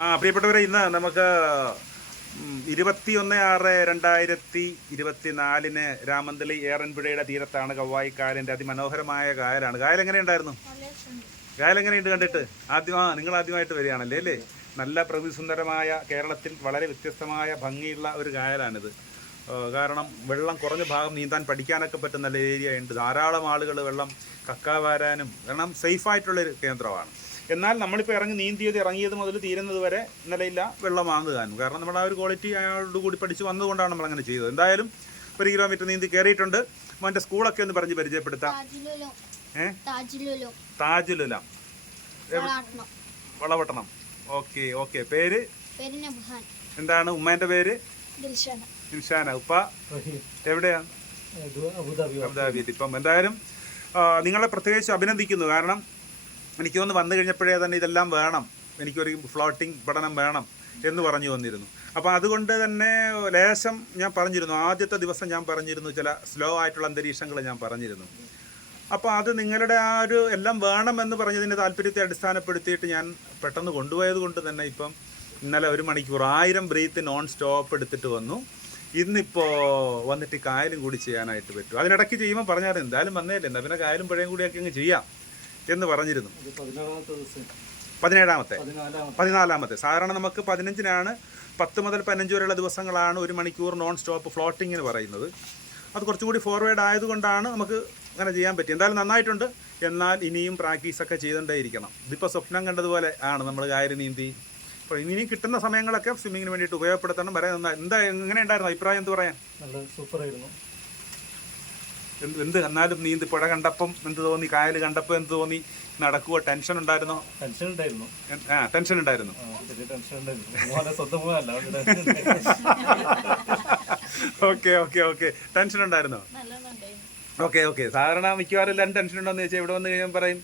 പ്രിയപ്പെട്ടവരെ, ഇന്ന് നമുക്ക് 21/6/2024 രാമന്തളി ഏറൻപുഴയുടെ തീരത്താണ് കവ്വായി കായലിൻ്റെ അതിമനോഹരമായ കായലാണ്. കായൽ എങ്ങനെയുണ്ടായിരുന്നു? കായൽ എങ്ങനെയുണ്ട് കണ്ടിട്ട്? നിങ്ങൾ ആദ്യമായിട്ട് വരികയാണല്ലേ അല്ലേ? നല്ല പ്രകൃതിസുന്ദരമായ, കേരളത്തിൽ വളരെ വ്യത്യസ്തമായ ഭംഗിയുള്ള ഒരു കായലാണിത്. കാരണം വെള്ളം കുറഞ്ഞ ഭാഗം നീന്താൻ പഠിക്കാനൊക്കെ പറ്റുന്ന നല്ല ഏരിയ ഉണ്ട്. ധാരാളം ആളുകൾ വെള്ളം കക്കാവാരാനും, കാരണം സേഫായിട്ടുള്ളൊരു കേന്ദ്രമാണ്. എന്നാൽ നമ്മളിപ്പോൾ ഇറങ്ങിയത് മുതൽ തീരുന്നത് വരെ നിലയില്ല വെള്ളമാണെന്ന് കാണും. കാരണം നമ്മൾ ആ ഒരു ക്വാളിറ്റി അയാളോട് കൂടി പഠിച്ച് വന്നതുകൊണ്ടാണ് നമ്മളങ്ങനെ ചെയ്തത്. എന്തായാലും 1 കിലോമീറ്റർ നീന്തി കയറിയിട്ടുണ്ട്. മോൻ്റെ സ്കൂളൊക്കെ ഒന്ന് പറഞ്ഞ് പരിചയപ്പെടുത്താം. താജുലുലാം, വളപട്ടണം. ഓക്കെ. പേര് എന്താണ്? ഉമ്മേൻ്റെ പേര് ദിൽഷാന. ഉപ്പ എവിടെയാണ്? അബുദാബിയിൽ. ഇപ്പം എന്തായാലും നിങ്ങളെ പ്രത്യേകിച്ച് അഭിനന്ദിക്കുന്നു. കാരണം എനിക്ക് വന്ന് കഴിഞ്ഞപ്പോഴേ തന്നെ ഇതെല്ലാം വേണം, എനിക്കൊരു ഫ്ലോട്ടിംഗ് പഠനം വേണം എന്ന് പറഞ്ഞു വന്നിരുന്നു. അപ്പോൾ അതുകൊണ്ട് തന്നെ ലേശം ഞാൻ പറഞ്ഞിരുന്നു, ആദ്യത്തെ ദിവസം ഞാൻ പറഞ്ഞിരുന്നു, ചില സ്ലോ ആയിട്ടുള്ള അന്തരീക്ഷങ്ങൾ ഞാൻ പറഞ്ഞിരുന്നു. അപ്പോൾ അത് നിങ്ങളുടെ ആ ഒരു എല്ലാം വേണമെന്ന് പറഞ്ഞതിൻ്റെ താല്പര്യത്തെ അടിസ്ഥാനപ്പെടുത്തിയിട്ട് ഞാൻ പെട്ടെന്ന് കൊണ്ടുപോയത് കൊണ്ട് തന്നെ ഇപ്പം ഇന്നലെ 1 മണിക്കൂർ 1000 ബ്രീത്ത് നോൺ സ്റ്റോപ്പ് എടുത്തിട്ട് വന്നു. ഇന്നിപ്പോൾ വന്നിട്ട് കായലും കൂടി ചെയ്യാനായിട്ട് പറ്റും. അതിനിടയ്ക്ക് ചെയ്യുമ്പോൾ പറഞ്ഞാൽ എന്തായാലും വന്നേല്ലേ, എന്നാൽ പിന്നെ കായലും പുഴയും കൂടിയൊക്കെ അങ്ങ് ചെയ്യാം എന്ന് പറഞ്ഞിരുന്നു. 14-ാമത്തെ. സാധാരണ നമുക്ക് 15-നാണ്, 10 മുതൽ 15 വരെയുള്ള ദിവസങ്ങളാണ് 1 മണിക്കൂർ നോൺ സ്റ്റോപ്പ് ഫ്ലോട്ടിങ്ങിന് പറയുന്നത്. അത് കുറച്ചും കൂടി ഫോർവേഡ് ആയതുകൊണ്ടാണ് നമുക്ക് അങ്ങനെ ചെയ്യാൻ പറ്റി. എന്തായാലും നന്നായിട്ടുണ്ട്. എന്നാൽ ഇനിയും പ്രാക്ടീസൊക്കെ ചെയ്തുകൊണ്ടേയിരിക്കണം. ഇതിപ്പോൾ സ്വപ്നം കണ്ടതുപോലെ ആണ് നമ്മൾ കായൽ നീന്തി. അപ്പോൾ ഇനി കിട്ടുന്ന സമയങ്ങളൊക്കെ സ്വിമ്മിങ്ങിന് വേണ്ടിയിട്ട് ഉപയോഗപ്പെടുത്തണം. എങ്ങനെ ഉണ്ടായിരുന്നു അഭിപ്രായം? എന്ത് പറയാൻ? നല്ല സൂപ്പറായിരുന്നു. എന്നാലും നീന്തി പുഴ കണ്ടപ്പം എന്ത് തോന്നി? കായൽ കണ്ടപ്പോൾ എന്ത് തോന്നി? നടക്കുവോ? ടെൻഷൻ ഉണ്ടായിരുന്നോ? ടെൻഷൻ ഉണ്ടായിരുന്നു. ടെൻഷൻ ഉണ്ടായിരുന്നു. ഓക്കെ. ടെൻഷൻ ഉണ്ടായിരുന്നോ? ഓക്കെ. സാധാരണ മിക്കവാറും എല്ലാവരും ടെൻഷൻ ഉണ്ടോയെന്ന് ചോദിച്ചാൽ ഇവിടെ വന്ന് കഴിയുമ്പോൾ പറയും,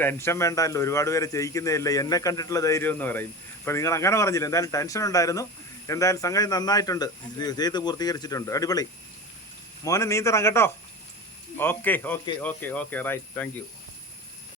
ടെൻഷൻ വേണ്ടല്ലോ, ഒരുപാട് പേരെ ചെയ്യിക്കുന്നതല്ലേ, എന്നെ കണ്ടിട്ടുള്ള ധൈര്യം എന്ന് പറയും. അപ്പോൾ നിങ്ങൾ അങ്ങനെ പറഞ്ഞില്ല. എന്തായാലും ടെൻഷൻ ഉണ്ടായിരുന്നു. എന്തായാലും സംഗതി നന്നായിട്ടുണ്ട്, ചെയ്ത് പൂർത്തീകരിച്ചിട്ടുണ്ട്. അടിപൊളി. മോനെ നീന്തണം കേട്ടോ. ഓക്കെ. റൈറ്റ്. Thank you.